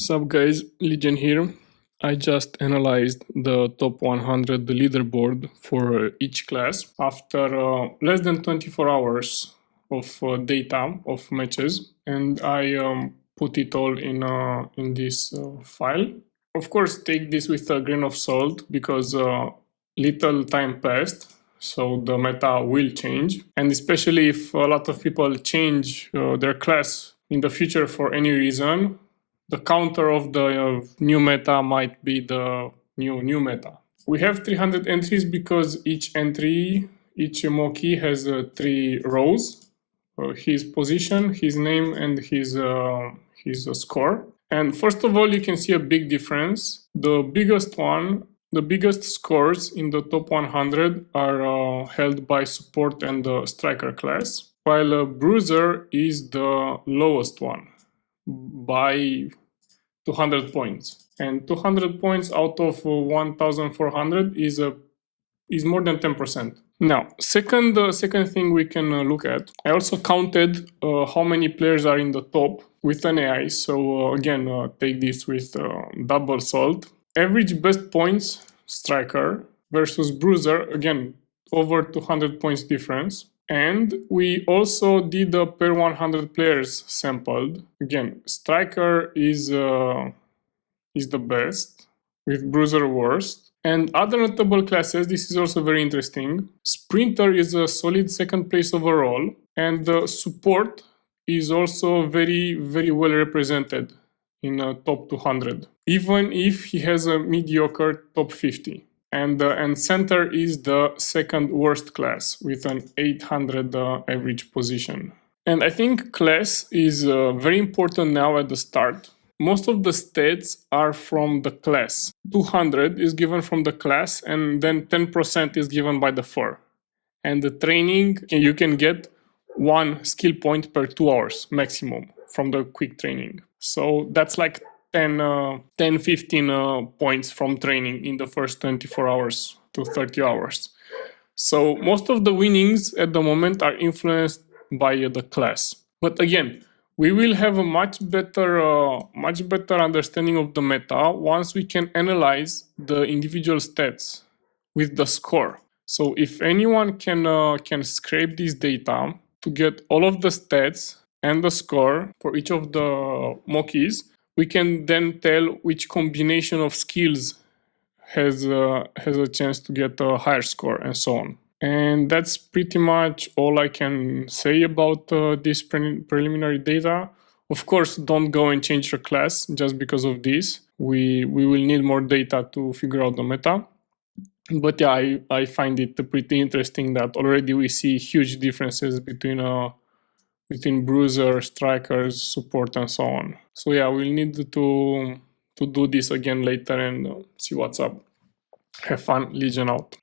Sup guys, Legion here. I just analyzed the top 100 leaderboard for each class after less than 24 hours of data of matches, and I put it all in this file. Of course, take this with a grain of salt because little time passed, so the meta will change, and especially if a lot of people change their class in the future for any reason, the counter of the new meta might be the new meta. We have 300 entries because each MO key has 3 rows: his position, his name, and his score. And first of all, you can see a big difference. The biggest scores in the top 100 are held by support and the striker class, while a bruiser is the lowest one by 200 points. And 200 points out of 1,400 is more than 10%. Now, second thing we can look at, I also counted how many players are in the top with an AI. So again, take this with double salt. Average best points striker versus bruiser, again, over 200 points difference. And we also did a per 100 players sampled. Again, striker is the best, with bruiser worst. And other notable classes, this is also very interesting. Sprinter is a solid second place overall, and the support is also very, very well represented in top 200, even if he has a mediocre top 50. And center is the second worst class with an 800 average position. And I think class is very important now at the start. Most of the stats are from the class. 200 is given from the class, and then 10% is given by the 4. And the training, you can get 1 skill point per 2 hours maximum from the quick training. So that's like 10-15 points from training in the first 24 hours to 30 hours. So most of the winnings at the moment are influenced by the class. But again, we will have a much better understanding of the meta once we can analyze the individual stats with the score. So if anyone can scrape this data to get all of the stats and the score for each of the mockeys, we can then tell which combination of skills has a chance to get a higher score and so on. And that's pretty much all I can say about this preliminary data. Of course, don't go and change your class just because of this. We will need more data to figure out the meta. But yeah, I find it pretty interesting that already we see huge differences between bruiser, strikers, support, and so on. So yeah, we'll need to do this again later and see what's up. Have fun. Legion out.